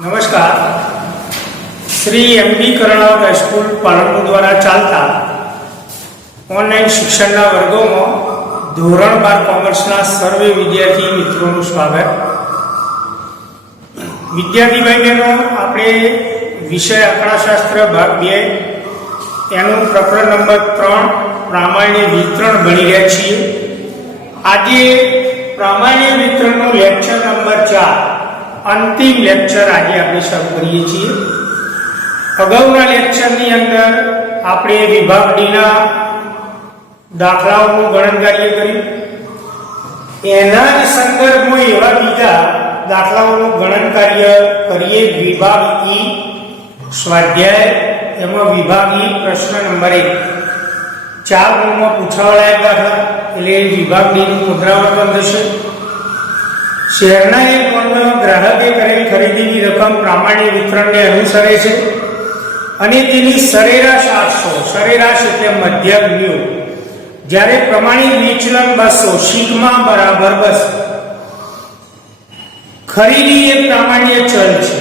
नमस्कार। Shri MD करणावत high school Palanpur द्वारा चालता ऑनलाइन शिक्षण वर्गों में धोरण 12 कॉमर्स सर्वे विद्यार्थी मित्रों स्वागत। विद्यार्थी भाई बहनों, आपणे विषय आंकड़ाशास्त्र भाग 2 एनु प्रकरण नंबर 3 प्रामाण्य वितरण भणी रह्या छीए। आजे प्रामाण्य वितरण लेक्चर नंबर 4 अंतिम लेक्चर आज આપણે શરૂ કરીએ છીએ। અગાઉના લેક્ચરની અંદર આપણે વિભાગ ડી ના દાખલાઓનું ગણન કાર્ય કર્યું। એના સંદર્ભમાં એવા બીજા દાખલાઓનું ગણન કાર્ય કરીએ। વિભાગ ઈ સ્વાધ્યાય, એમાં વિભાગ ઈ પ્રશ્ન નંબર 1 4 ગુણમાં પૂછાવાળા દાખલા એટલે વિભાગ ડી નું પુનરાવર્તન થશે। શહેરના એક ગામના ગ્રાહકે કરેલ ખરીદીની રકમ પ્રામાણ્ય વિતરણને અનુસરે છે અને તેની સરેરાશ 800, સરેરાશ એટલે મધ્યક મ્યુ, જ્યારે પ્રમાણિત વિચલન 200, સિગ્મા બરાબર 200। ખરીદી એ પ્રામાણ્ય ચલ છે।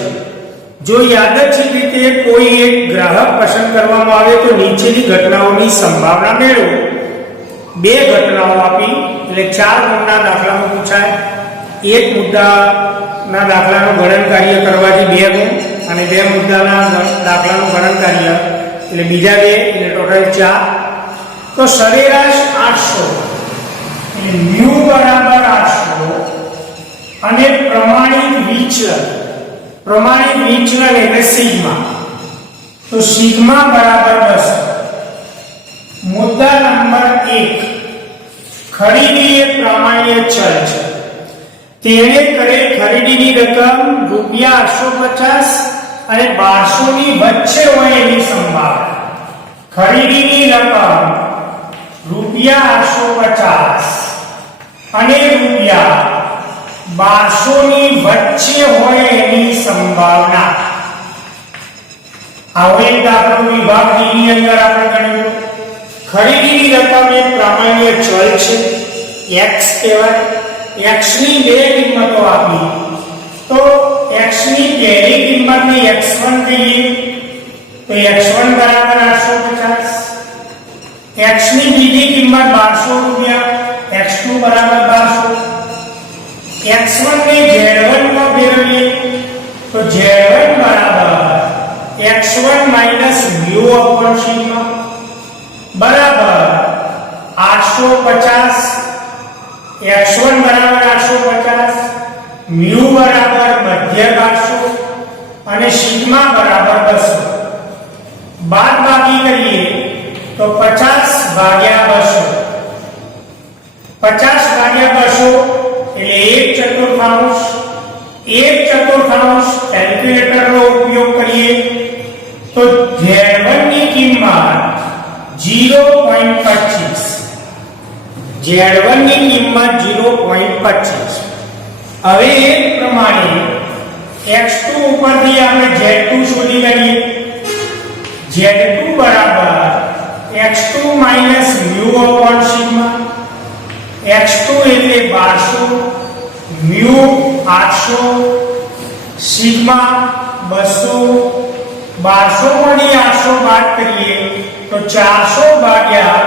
જો યાદચ્છિક રીતે કોઈ એક ગ્રાહક પસંદ કરવામાં આવે તો નીચેની ઘટનાઓની સંભાવના મેળવો। બે ઘટનાઓ આપી એટલે 4 ગુણના દાખલામાં પૂછાય। एक मुद्दा ना दाखला गणन कार्य करवाथी 2 गुण અને 2 मुद्दाना दाखलाનું ગણન કાર્ય એટલે બીજા 2 એટલે ટોટલ 4। તો સરેરાશ 800 એટલે મ્યુ બરાબર 800 અને પ્રમાણિત વિચલન એટલે સિગ્મા, તો સિગ્મા બરાબર 200। मुद्दा नंबर 1 खरीदी एक प्रामाण्य चल है। तेने करे खरीदीनी रकम ₹850 અને 1200 ની વચ્ચે હોય એની સંભાવના। ખરીદીની રકમ ₹850 અને ₹1200 ની વચ્ચે હોય એની સંભાવના। આવો એક દાખલો વિભાગ ડી ની અંદર આપણે ગણ્યો। ખરીદીની રકમ એક પ્રામાણ્ય ચલ છે, x કહેવાય। x ની બે કિંમતો આપી તો x ની પહેલી કિંમતને x1 કહીએ તો x1 બરાબર 850। x ની બીજી કિંમત 1200 રૂપિયા, x2 બરાબર 1200। x1 ને z1 માં ફેરવીએ તો z1 બરાબર x1 માઈનસ μ અપોન સિગ્મા બરાબર 850। x1 बराबर 850, म्यू बराबर मध्यक 800 અને सिग्मा बराबर 200। बाद बाकी करिए तो 50 भाग्या 200, 50 भाग्या 200 એટલે 1/4। 1/4 કેલ્ક્યુલેટર નો ઉપયોગ કરીએ તો z1 ની કિંમત 0.25, z1 ની કિંમત 0.25। હવે એ પ્રમાણે x2 ઉપરથી આપણે z2 શોધી કાઢીએ। z2 બરાબર x2 minus μ upon sigma. x2 એટલે 1200, μ 800, સિગ્મા 200। 1200 માંથી 800 બાદ કરીએ તો 400 ભાગ્યા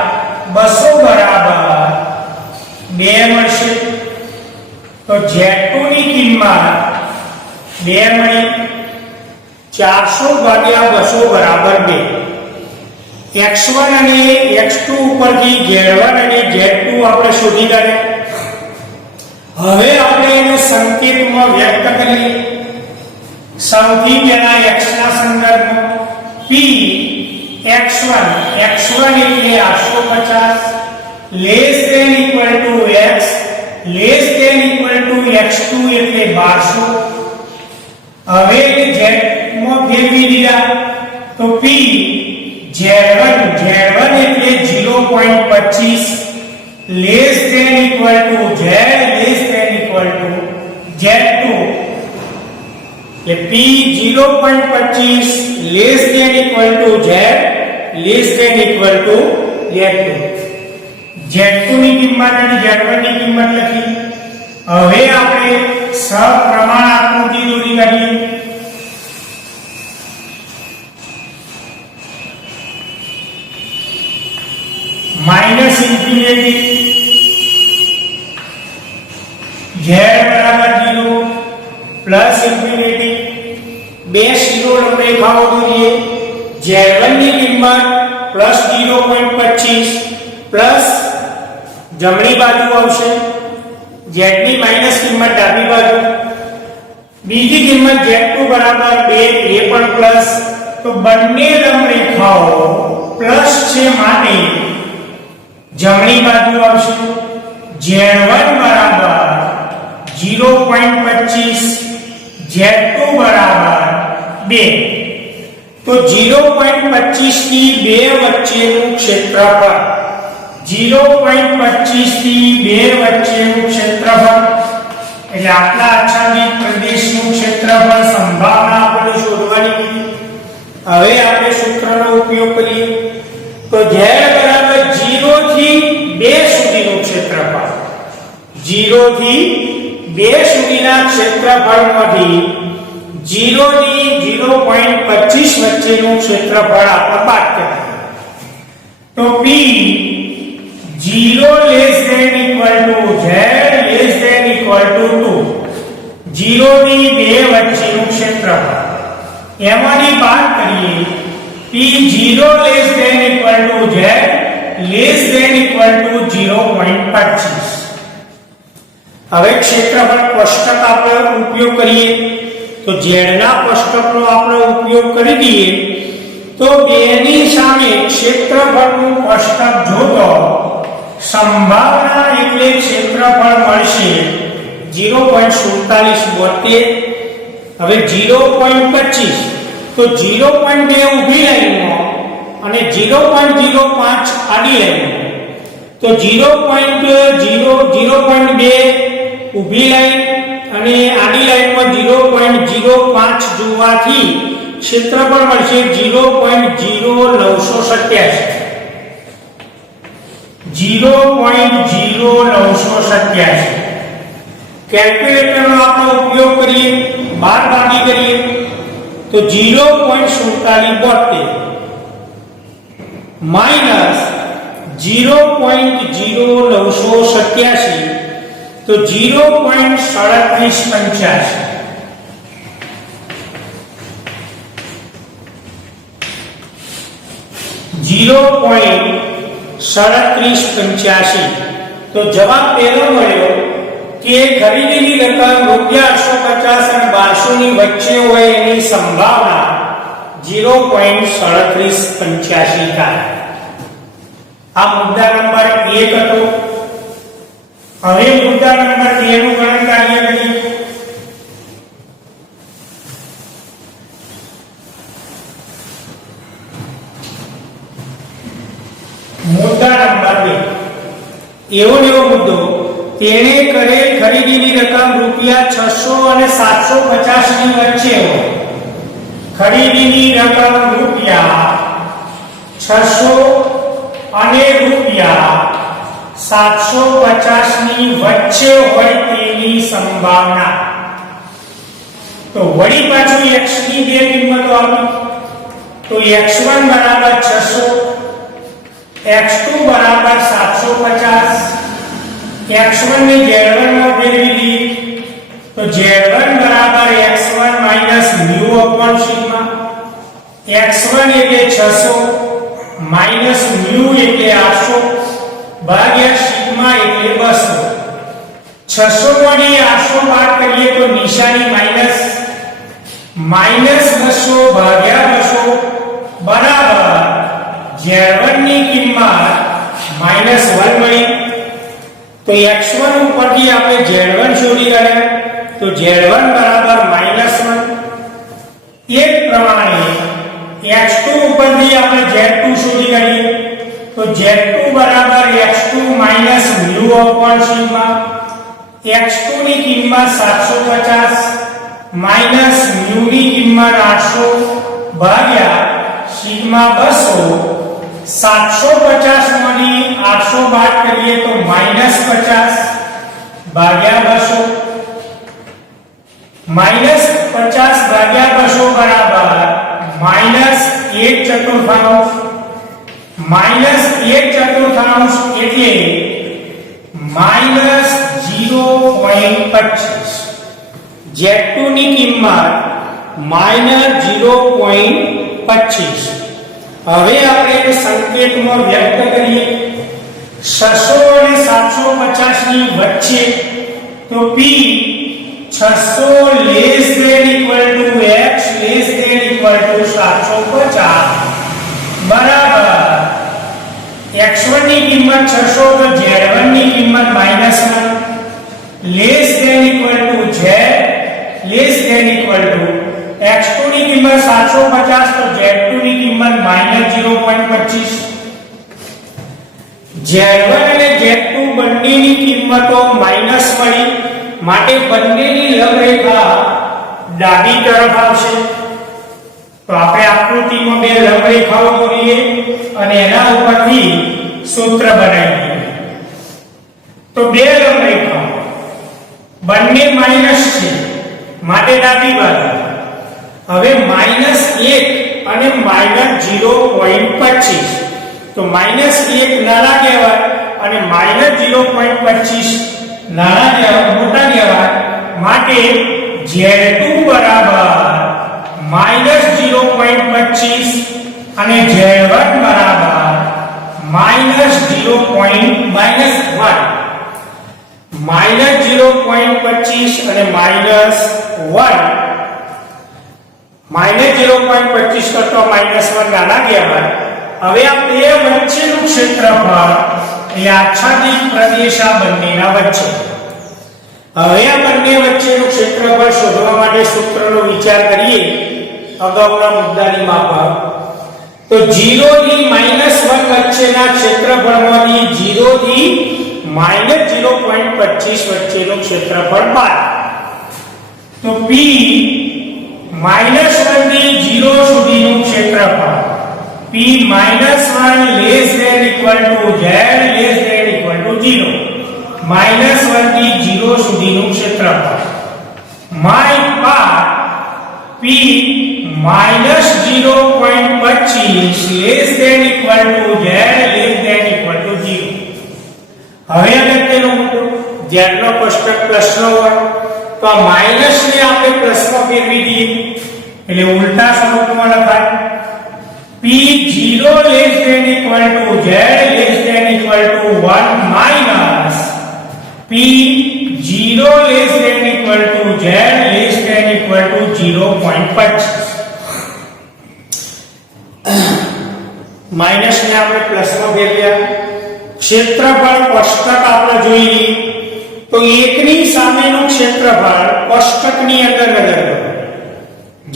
200 बराबर 2 મળશે। તો z2 ની કિંમત 2 મળી। 400 ભાગ્યા 200 બરાબર 2। x1 અને x2 ઉપરથી z1 અને z2 આપણે શોધી કાઢ્યા। હવે આપણે એને સંકેતમાં વ્યક્ત કરીએ। સૌથી પહેલા x ના સંદર્ભમાં p x1 એટલે 850 less than equal to x less than equal to x2 એટલે 1200। હવે z માં ફેરવી દીધા તો p z1 એટલે 0.25 less than equal to z less than equal to z2 કે p 0.25 less than equal to z less than equal to z2। z2 ની કિંમત અને z1 ની કિંમત લખી। હવે આપણે સપ્રમાણ આકૃતિ દોરી કાઢીએ। ઇન્ફિનિટી બે સીધો રેખાઓ દોરીએ z1 ની કિંમત +0.25 પ્લસ જમણી બાજુ આવશે z ની માઈનસ કિંમત ડાબી બાજુ બીજી કિંમત z2 બરાબર 2 એ પણ પ્લસ તો બંને રેખાઓ પ્લસ છે માટે જમણી બાજુ આવશે z1 બરાબર 0.25 z2 બરાબર 2 તો 0.25 થી 2 વચ્ચેનું ક્ષેત્રફળ 0.25 થી 2 વચ્ચેનું ક્ષેત્રફળ એટલે આટલા આચ્છાદિત પ્રદેશનું ક્ષેત્રફળ સંભાવના આપણે શોધવાની હવે આપણે સૂત્રનો ઉપયોગ કરીએ તો z બરાબર 0 થી 2 સુધીનું ક્ષેત્રફળ 0 થી 2 સુધીના ક્ષેત્રફળમાંથી 0 થી 0.25 વચ્ચેનું ક્ષેત્રફળ આપણે બાદ કરીએ તો p 0 less than equal to z less than equal to 2 0 થી 2 વચ્ચેનું ક્ષેત્રફળ એમાંથી બાદ કરીએ p 0 less than equal to z less than equal to 0.25 હવે ક્ષેત્રફળ કોષ્ટક આપણે ઉપયોગ કરીએ તો z ના કોષ્ટકનો આપણે ઉપયોગ કરી દઈએ તો બેની સામે ક્ષેત્રફળનું કોષ્ટક જોતો સંભાવના એટલે ક્ષેત્રફળ મળશે 0.4772 હવે 0.25 તો 0.2 ઊભી લાઈનમાં અને 0.05 આડી લાઈનમાં તો 0.2 ઊભી લાઈન અને આડી લાઈનમાં 0.05 જોવાથી ક્ષેત્રફળ મળશે 0.0987 0.0987 કેલ્ક્યુલેટરનો આપણે ઉપયોગ કરીએ બાદબાકી કરીએ તો 0.4772 માઈનસ 0.0987 તો 0.3785 0.3785 તો જવાબ પહેલો મળ્યો કે ખરીદીની રકમ ₹850 અને 1200 ની વચ્ચે હોય એની સંભાવના 0.3785 થાય આ મુદ્દા નંબર 1 હતો હવે મુદ્દા નંબર 2 નું ગણન કાર્ય કરીએ મુદ્દા નંબર 2 એવો મુદ્દો તેણે કરેલ ખરીદીની રકમ ₹600 અને 750 ની વચ્ચે હોય ખરીદીની રકમ ₹600 અને ₹750 ની વચ્ચે હોય તેની સંભાવના તો વળી પાછું x ની બે કિંમતો આપી તો x1 બરાબર 600 x2 બરાબર 750 x1 ને z1 માં ફેરવી દઈએ તો z1 બરાબર x1 minus μ upon sigma x1 એટલે 600 માઈનસ μ એટલે 800 ભાગ્યા સિગ્મા એટલે 200 600 માંથી 800 બાદ કરીએ તો નિશાની માઈનસ માઈનસ 200 ભાગ્યા 200 બરાબર z1 ની કિંમત -1 મળી તો x1 ઉપરથી આપણે z1 શોધી કાઢ્યા તો z1 બરાબર -1 એ જ પ્રમાણે x2 ઉપરથી આપણે z2 શોધી કાઢીએ તો z2 બરાબર x2 minus μ upon sigma x2 ની કિંમત 750 માઈનસ μ ની કિંમત 800 ભાગ્યા સિગ્મા 200 750 માંથી 800 બાદ કરીએ તો -50 ભાગ્યા 200 -50 ભાગ્યા 200 બરાબર -1/4 -1/4 એટલે -0.25 Z2 ની કિંમત -0.25. હવે આપણે સંકેતમાં વ્યક્ત કરીએ 600 અને 750 ની વચ્ચે, તો P 600 less than equal to x less than equal to 750 બરાબર x1 ની કિંમત 600 તો z1 ની કિંમત -1 less than equal to z less than equal to x2 ની કિંમત 750 તો z2 ની કિંમત -0.25. z1 અને z2 બંનેની કિંમતો માઈનસ મળી, માટે બંનેની લંબરેખા ડાબી તરફ આવશે. તો આપણે આકૃતિમાં બે લંબરેખાઓ દોરીએ અને એના ઉપરથી સૂત્ર બનાવીએ. તો બે લંબરેખાઓ બંને માઈનસ છે, માટે ડાબી બાજુ. હવે -1 અને -0.25, તો -1 નાના કહેવાય અને -0.25 નાના કહેવાય, મોટા કહેવાય. માટે Z2 બરાબર -0.25 અને Z1 બરાબર -0.1. -0.25 અને -1 કરતા -1 નાના કહેવાય. હવે આ બે વચ્ચેનું ક્ષેત્રફળ એ આચ્છાદિત પ્રદેશ આ બંનેના વચ્ચે. હવે આ બંને વચ્ચેનું ક્ષેત્રફળ શોધવા માટે સૂત્રનો વિચાર કરીએ અગાઉના મુદ્દાની માફક. તો 0 થી -1 વચ્ચેના ક્ષેત્રફળમાંથી 0 થી -0.25 વચ્ચેનું ક્ષેત્રફળ બાદ. તો P -1 થી 0 સુધીનું ક્ષેત્રફળ P -1 less than equal to z less than equal to 0. -1 થી 0 સુધીનું ક્ષેત્રફળ my part P -0.25 less than equal to z less than equal to 0. હવે અગત્યનો મુદ્દો, જ્યારનો કોષ્ટક પ્લસનો હોય તો આ માઈનસ ને આપણે પ્લસમાં ફેરવી દઈએ એટલે ઉલટા સ્વરૂપમાં લખાય. P 0 less than equal to z less than equal to 1 minus P 0 less than equal to z less than equal to 0.25. Minus ને આપણે પ્લસમાં ફેરવ્યા. ક્ષેત્રફળ કોષ્ટક આપણે જોઈએ તો 1 ની સામેનું ક્ષેત્રફળ કોષ્ટકની અંદર નજર કરો.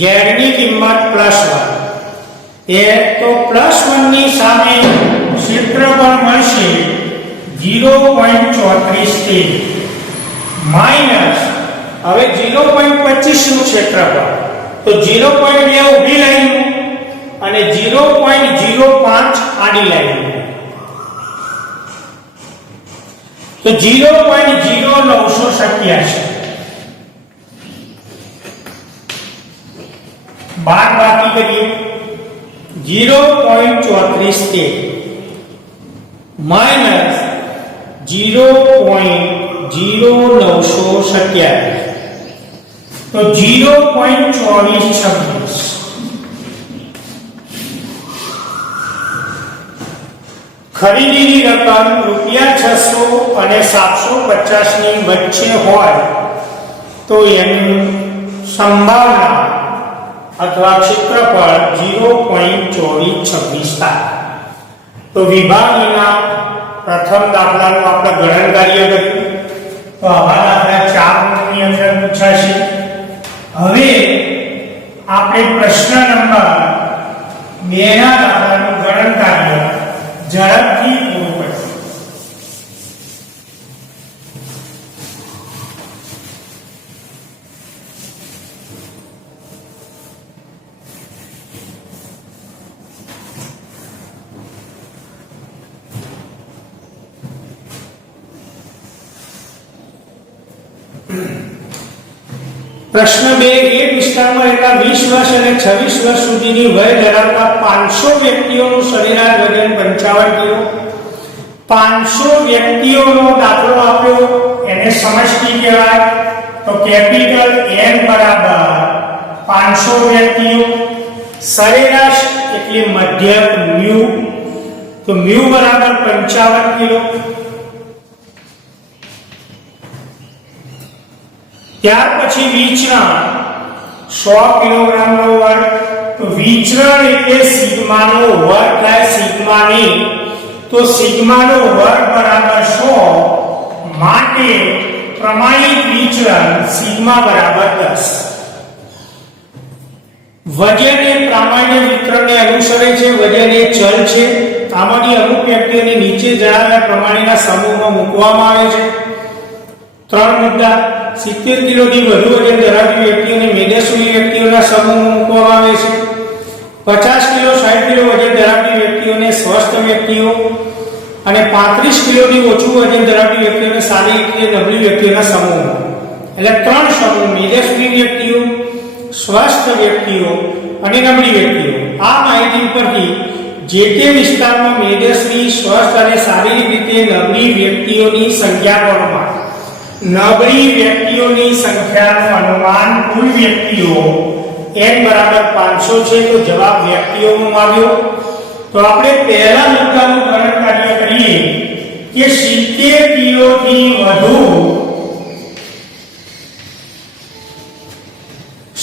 z ની કિંમત +1 એ તો +1 ની સામે ક્ષેત્રફળ મળશે 0.34 માઈનસ હવે 0.25 નું ક્ષેત્રફળ તો 0.2 ઊભી લાઈન અને 0.05 આડી લાઈન. તો 0.0987 બાદ બાકી કરીએ 0.34 માઈનસ 0.0987 તો 0.2426. ખરીદીની રકમ ₹600 અને 750 ની વચ્ચે હોય તો એની સંભાવના અથવા ક્ષેત્રફળ 0.2426 થાય. તો વિભાગના પ્રથમ દાખલાનું આપણે ગણન કાર્ય કર્યું. તો આવા દાખલા 4 ની અંદર પૂછાશે. હવે આપણે પ્રશ્ન નંબર 2 ના દાખલાનું ગણન કાર્ય ઝડપથી પૂરું કરીશું. પ્રશ્ન 2 એક વિસ્તારમાં રહેતા 20 વર્ષ અને 26 વર્ષ સુધીની વય ધરાવતા 500 વ્યક્તિઓનું સરેરાશ વજન 55 કિલો. 500 વ્યક્તિઓનો દાખલો આપ્યો, એને સમષ્ટિ કહેવાય. તો કેપિટલ N બરાબર 500 વ્યક્તિઓ, સરેરાશ એટલે મધ્યક મ્યુ, તો મ્યુ બરાબર 55 કિલો. ત્યાર પછી વિચરણ 100 કિલોગ્રામનો વર્ગ, તો વિચરણ એટલે સિગ્માનો વર્ગ થાય સિગ્માની, તો સિગ્માનો વર્ગ બરાબર 100, માટે પ્રમાણિત વિચરણ સિગ્મા બરાબર 10. વજન એ પ્રામાણ્ય વિતરણને અનુસરે છે, વજન એ ચલ છે. આમાંની અમુક વ્યક્તિઓને નીચે જણાવ્યા પ્રમાણેના સમૂહમાં મૂકવામાં આવે છે. ત્રણ મુદ્દા: 70 કિલોથી વધુ વજન ધરાવતી વ્યક્તિઓને મેદસ્વી વ્યક્તિઓના સમૂહમાં મૂકવામાં આવે છે. 50 કિલો 60 કિલો વજન ધરાવતી વ્યક્તિઓને સ્વસ્થ વ્યક્તિઓ, અને 35 કિલોથી ઓછું વજન ધરાવતી વ્યક્તિઓને શારીરિક રીતે નબળી વ્યક્તિઓના સમૂહમાં. એટલે ત્રણ સમૂહ: મેદસ્વી વ્યક્તિઓ, સ્વસ્થ વ્યક્તિઓ અને નબળી વ્યક્તિઓ. આ માહિતી પરથી જે તે વિસ્તારમાં મેદસ્વી, સ્વસ્થ અને શારીરિક રીતે નબળી વ્યક્તિઓની સંખ્યા ગણવા. નબળી વ્યક્તિઓની સંખ્યાનું અનુમાન કુલ વ્યક્તિઓ n બરાબર 500 છે, તો જવાબ વ્યક્તિઓમાં આવ્યો. તો આપણે પહેલા મુદ્દાનું ગણન કાર્ય કરીએ કે 70 કિલોથી વધુ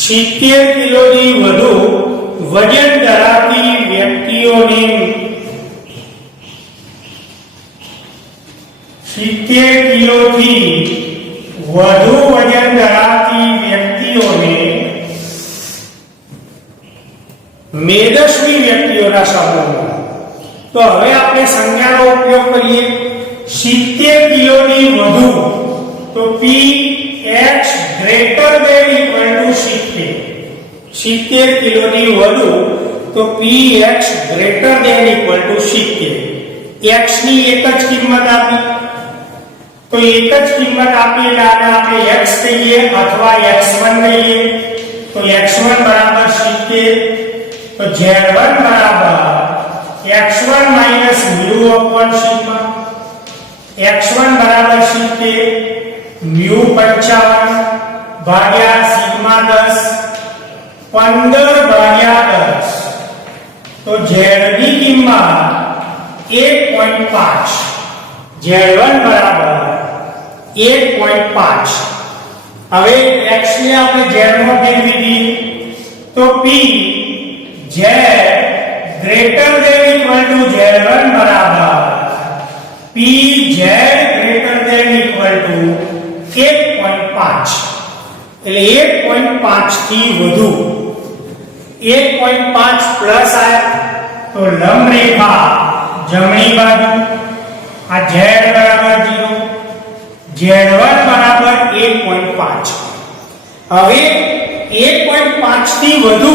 70 કિલોથી વધુ વજન ધરાવતી વ્યક્તિઓને 70 કિલોથી વધુ વજન ધરાવતી વ્યક્તિઓને મેદસ્વી વ્યક્તિઓના સમૂહમાં. તો હવે આપણે સંજ્ઞાનો ઉપયોગ કરીએ. 70 કિલોથી વધુ, તો px greater than equal to 70. 70 કિલોથી વધુ, તો px greater than equal to 70. x ની એક જ કિંમત આપી, તો એક જ કિંમત આપી એટલે આપણે x કહીએ અથવા x1 કહીએ. તો x1 બરાબર 70, તો z1 બરાબર x1 minus mu upon sigma. x1 બરાબર 70 mu 55 ભાગ્યા સિગ્મા 10, 15 ભાગ્યા 10, તો z ની કિંમત 1.5. z1 બરાબર 1.5. હવે x ને આપણે z માં ફેરવી દઈએ, તો p z greater than equal to z1 બરાબર pz greater than equal to 1.5. એટલે 1.5 થી વધુ. 1.5 પ્લસ આયા, તો લંબ રેખા જમણી બાજુ, આ z બરાબર 0, z1 બરાબર 1.5. હવે 1.5 થી વધુ,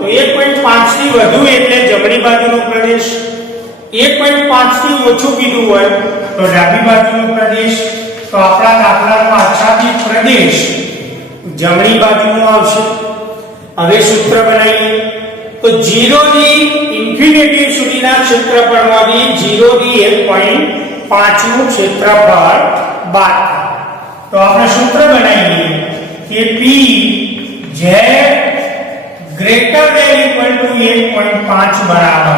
તો 1.5 થી વધુ એટલે જમણી બાજુનો પ્રદેશ. 1.5 થી ઓછું કીધું હોય તો ડાબી બાજુનો પ્રદેશ. તો આપણા દાખલાનો આચ્છાદિત પ્રદેશ જમણી બાજુનો આવશે. હવે સૂત્ર બનાવીએ. તો 0 થી ઇન્ફિનિટી સુધીના ક્ષેત્રફળમાંથી 0 થી 1.5 નું ક્ષેત્રફળ બાદ થાય. તો આપણે સૂત્ર બનાવીએ કે p z greater than equal to 1.5 બરાબર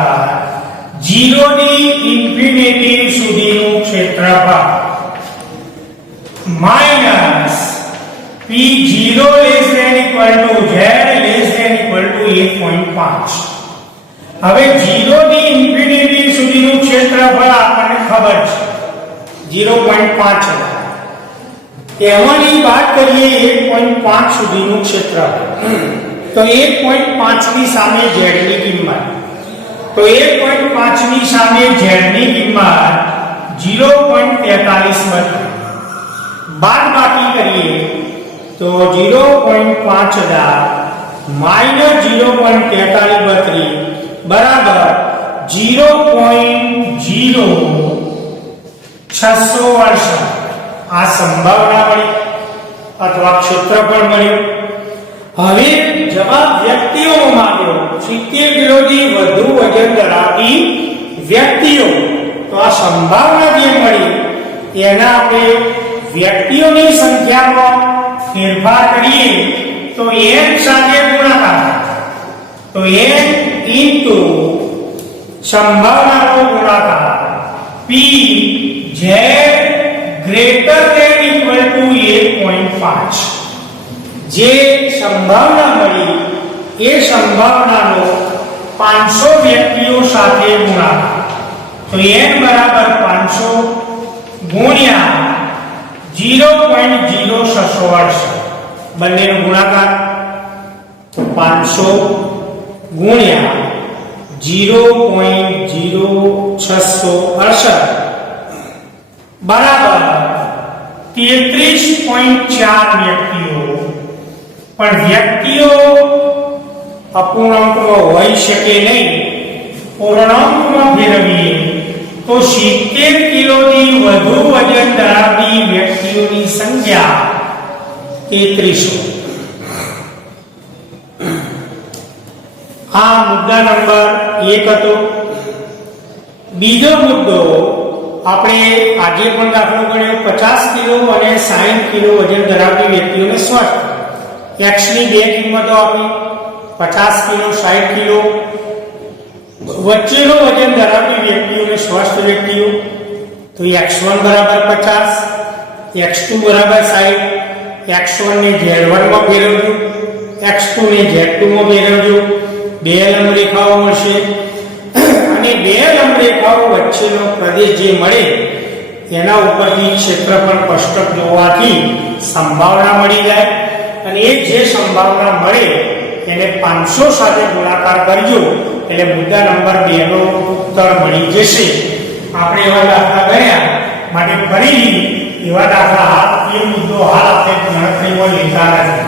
0 થી ઇન્ફિનિટી સુધીનું ક્ષેત્રફળ minus p0 less than equal to z less than equal to 1.5. હવે 0 થી ઇન્ફિનિટી સુધીનું ક્ષેત્રફળ આપણને ખબર છે 0.5 છે. તેમાંની વાત કરીએ 1.5 સુધીનું ક્ષેત્રફળ, તો 1.5 ની સામે z ની કિંમત. તો 1.5 ની સામે z ની કિંમત 0.43 બાદબાકી કરીએ તો 0.5 માઈનસ 0.43 બરાબર 0.0668. આ સંભાવના મળી અથવા ક્ષેત્રફળ મળ્યું. હવે જવાબ વ્યક્તિઓમાં માંગ્યો 70 કિલોથી વધુ વજન ધરાવતી વ્યક્તિઓ. તો આ સંભાવના જે મળી એના આપણે વ્યક્તિઓની સંખ્યામાં ફેરફાર કરીએ તો n સાથે ગુણાકાર તો n ઇન્ટુ સંભાવનાનો ગુણાકાર p z greater than equal to 1.5 જે સંભાવના મળી એ સંભાવનાનો 500 વ્યક્તિઓ સાથે ગુણાકાર તો n બરાબર 500 ગુણ્યા 0.0668 બંનેનો ગુણાકાર તો 500 ગુણ્યા 0.0668 બરાબર 33.4 વ્યક્તિઓ પણ વ્યક્તિઓ અપૂર્ણાંકમાં હોઈ શકે નહીં પૂર્ણાંકમાં ફેરવીએ તો 70 કિલોથી વધુ વજન ધરાવતી વ્યક્તિઓની સંખ્યા 3300 આ મુદ્દા નંબર 1 હતો બીજો મુદ્દો આપણે આજે પણ દાખલો ગણ્યો 50 કિલો અને 60 કિલો વજન ધરાવતી વ્યક્તિઓને સ્વસ્થ x ની બે કિંમતો આપી 50 કિલો 60 કિલો વચ્ચેનો વજન ધરાવતી વ્યક્તિઓને સ્વસ્થ વ્યક્તિઓ તો x1 બરાબર 50 x2 બરાબર 60 x1 ને z1 માં ફેરવજો x2 ને z2 માં ફેરવજો બે લંબ રેખાઓ મળશે અને બે લંબ રેખાઓ વચ્ચેનો પ્રદેશ જે મળે એના ઉપરથી ક્ષેત્રફળ કોષ્ટક જોવાથી સંભાવના મળી જાય અને એ જે સંભાવના મળે એને 500 સાથે ગુણાકાર કરજો એટલે મુદ્દા નંબર 2 નો ઉત્તર મળી જશે આપણે એવા દાખલા ગણ્યા માટે ફરી એવા દાખલા એ મુદ્દો હાલ આપણે ગણતરીમાં લેતા નથી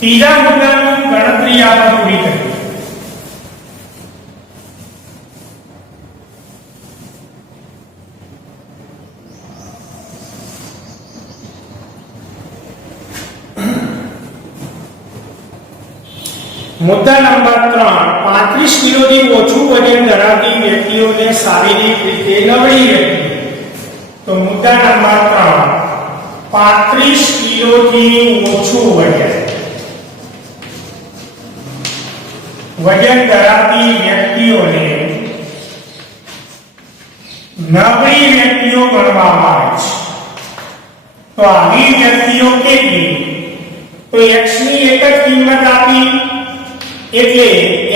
ત્રીજા મુદ્દાની ગણતરી આપણે પૂરી કરીએ મુદ્દા નંબર 3 35 કિલોથી ઓછું વજન ધરાવતી વ્યક્તિઓને શારીરિક રીતે નબળી વ્યક્તિ તો મુદ્દા નંબર 3 35 કિલોથી ઓછું વજન ધરાવતી વ્યક્તિઓને નબળી વ્યક્તિઓ ગણવામાં આવે છે તો આવી વ્યક્તિઓ કેટલી તો x ની એક જ કિંમત આપી એટલે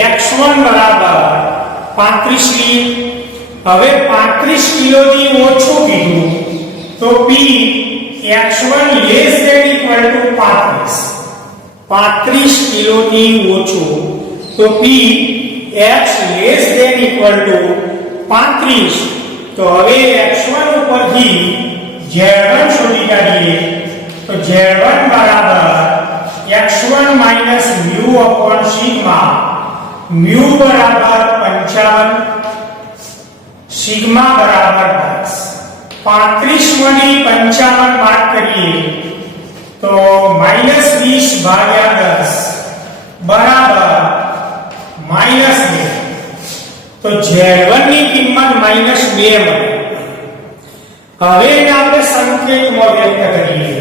x1 બરાબર 35 લી હવે 35 કિલોથી ઓછું કીધું તો p x1 less than equal to 35 કિલોથી ઓછું તો p x less than equal to 35 તો હવે x1 ઉપરથી z1 શોધી કાઢીએ તો z1 બરાબર x1 minus mu upon sigma mu बराबर 55 sigma बराबर 10 35 માંથી 55 બાદ કરીએ તો -20 ભાગ્યા 10 બરાબર -2 તો z1 ની કિંમત -2 મળે હવે આપણે સંકેતમાં વ્યક્ત કરીએ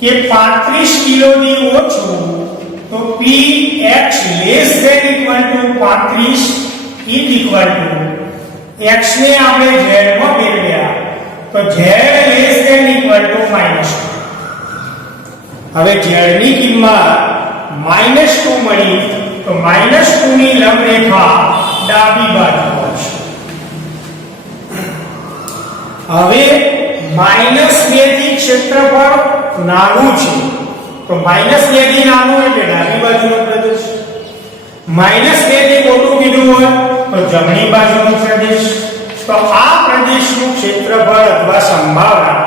કે 35 કિલોથી ઓછું તો px less than equal to 35 is equal to x ને આપણે z માં ફેરવ્યા તો z less than equal to -2 હવે z ની કિંમત -2 મળી તો -2 ની લંબ રેખા ડાબી બાજુ આવશે હવે -2 થી ક્ષેત્રફળ નાનું છે તો -2 થી નાનું એટલે ડાબી બાજુનો પ્રદેશ -2 થી મોટું કીધું હોય તો જમણી બાજુનો પ્રદેશ તો આ પ્રદેશનું ક્ષેત્રફળ અથવા સંભાવના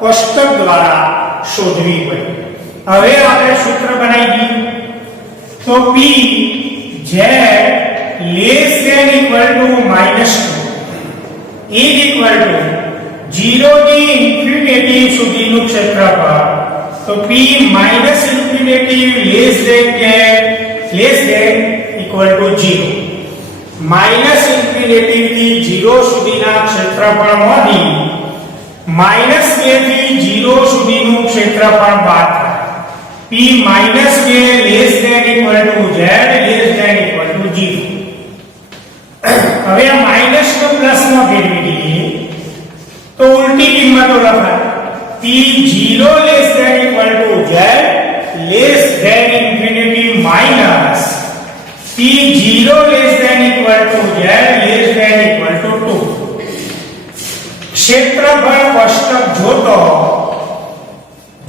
કોષ્ટક દ્વારા શોધવી પડે હવે આપણે સૂત્ર બનાવી દઈએ તો p z less than equal to -2 is equal to 0 થી ઇન્ફિનિટી સુધીનું ક્ષેત્રફળ તો p minus infinity less than equal to 0 minus infinity થી 0 સુધીના ક્ષેત્રફળમાંથી -2 થી 0 સુધીનું ક્ષેત્રફળ બાદ થાય p minus 2 less than equal to z less than equal to 0. હવે આ માઈનસ નો પ્લસ માં ફેરવી દઈએ તો ઉલટી કિંમતો લખાય. p0 less than equal to z less than infinity minus p0 less than equal to z less than equal to 2. ક્ષેત્રફળ કોષ્ટક જોતો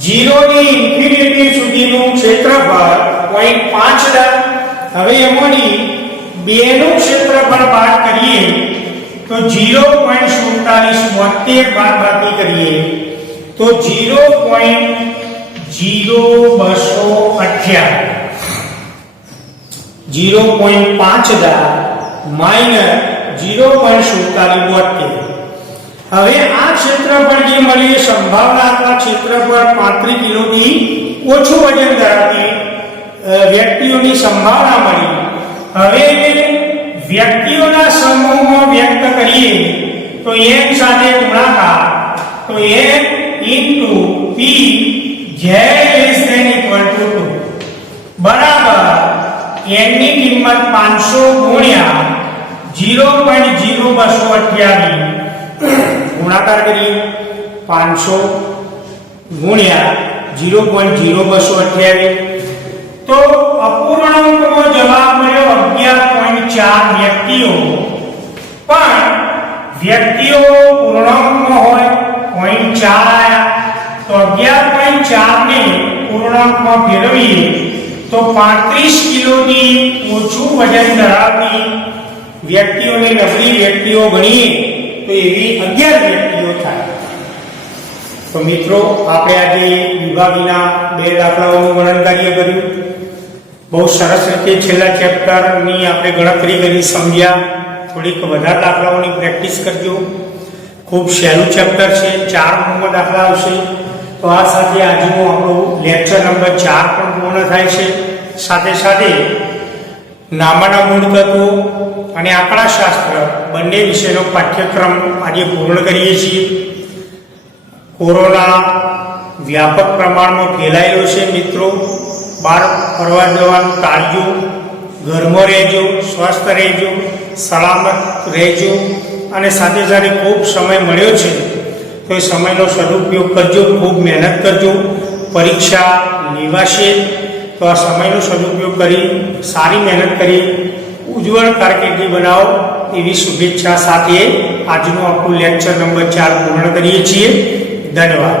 0 થી ઇન્ફિનિટી સુધીનું ક્ષેત્રફળ 0.5 હવે એમાંની 2 નું ક્ષેત્રફળ બાદ કરીએ તો 0.47 બાદબાકી કરીએ તો 0.0228 0.5 માઈનસ 0.47. હવે આ ક્ષેત્રફળ જે મળી સંભાવનાત્મક ક્ષેત્રફળ 35 કિલોથી ઓછું વજન ધરાવતી વ્યક્તિઓની સંભાવના મળી. હવે વ્યક્તિઓના સમૂહમાં વ્યક્ત કરીએ તો n સાથે ગુણાકાર તો n into p z less than equal to 2 બરાબર n ની કિંમત 500 ગુણ્યા 0.0228 ગુણાકાર કરીએ 500 ગુણ્યા 0.0228 તો અપૂર્ણાંકનો જવાબ મળ્યો 11.4 વ્યક્તિઓ. પણ વ્યક્તિઓ પૂર્ણાંકમાં હોય 0.4 આયા તો 11.4 ને પૂર્ણાંકમાં ફેરવીએ તો 35 કિલોથી ઓછું વજન ધરાવતી વ્યક્તિઓને નબળી વ્યક્તિઓ ગણીએ તો એવી 11 વ્યક્તિઓ થાય. તો મિત્રો આપણે આજે વિભાગીના 2 દાખલાઓનું વર્ણન કર્યું. બહુ સરસ રીતે છેલ્લા ચેપ્ટરની આપણે ગણતરી કરી સમજ્યા. થોડીક વધારે દાખલાઓની પ્રેક્ટિસ કરજો. ખૂબ સહેલું ચેપ્ટર છે, 4 નંબર દાખલા આવશે. તો આ સાથે આજનું આપણું લેક્ચર નંબર 4 પણ પૂર્ણ થાય છે. સાથે સાથે નામાના મૂળ તત્વો અને આંકડાશાસ્ત્ર બંને વિષયનો પાઠ્યક્રમ આજે પૂર્ણ કરીએ છીએ. કોરોના વ્યાપક પ્રમાણમાં ફેલાયેલો છે મિત્રો. બહાર ફરવા જવાનું ટાળજો, ઘરમાં રહેજો, સ્વસ્થ રહેજો, સલામત રહેજો અને સાથે સાથે ખૂબ સમય મળ્યો છે તો એ સમયનો સદુપયોગ કરજો. ખૂબ મહેનત કરજો. પરીક્ષા લેવાશે તો આ સમયનો સદુપયોગ કરી સારી મહેનત કરી ઉજ્જવળ કારકિર્દી બનાવો એવી શુભેચ્છા સાથે આજનું આપણું લેક્ચર નંબર 4 પૂર્ણ કરીએ છીએ. ધન્યવાદ.